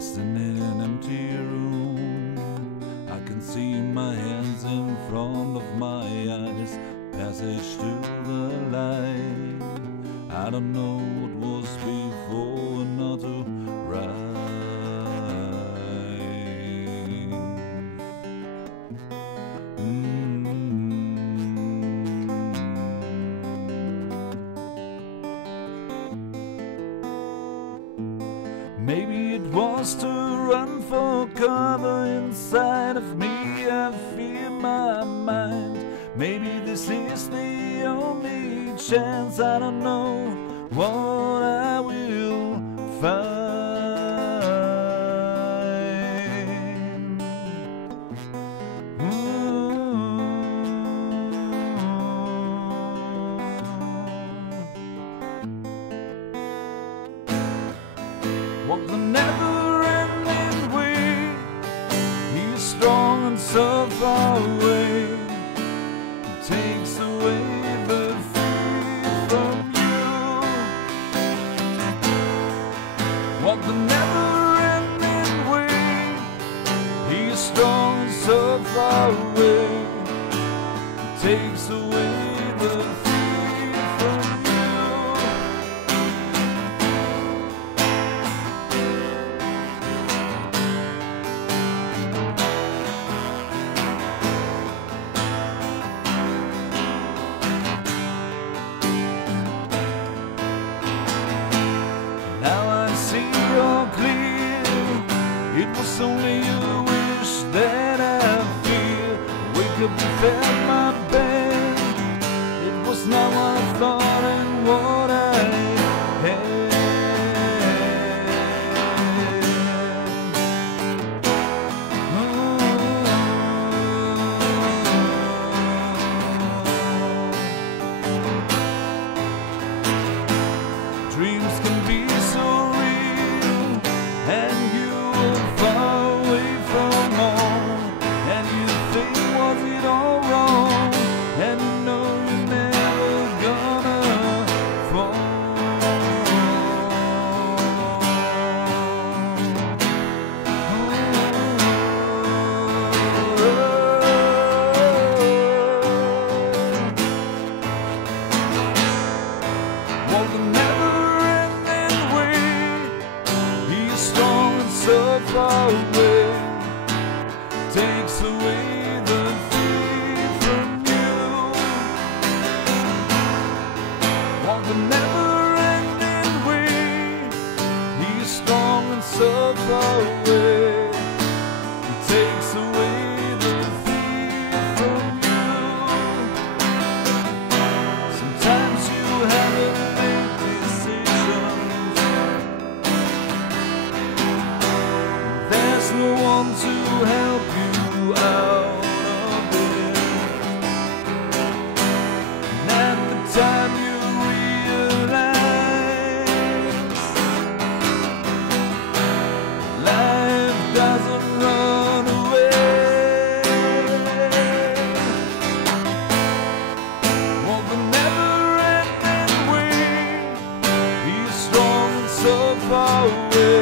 Resting in an empty room, I can see my hands in front of my eyes, passage to the light. I don't know what was before and not to rise. Maybe it was to run for cover inside of me. I fear my mind. Maybe this is the only chance. I don't know what I will find. Walk the never-ending way. He's strong and so far away. It takes away the fear from you. Walk the never-ending way. He's strong and so far away. It takes away the fear from you. It was only a wish that I feel. Wake up and felt my bed. It was not what I thought and what I had. Dreams can be so real, and you are far away from home, and you think, was it all wrong? And you know you're never gonna fall. Walk the never-ending way. He's strong and so far away. Takes away the fear from you. Walk the never-ending way. He's strong and so far away. Takes away the fear from you. Sometimes you have to make decisions. There's no one to help you out of it. And at the time you realize life doesn't run away. Walk the never-ending way. He's strong and so far away.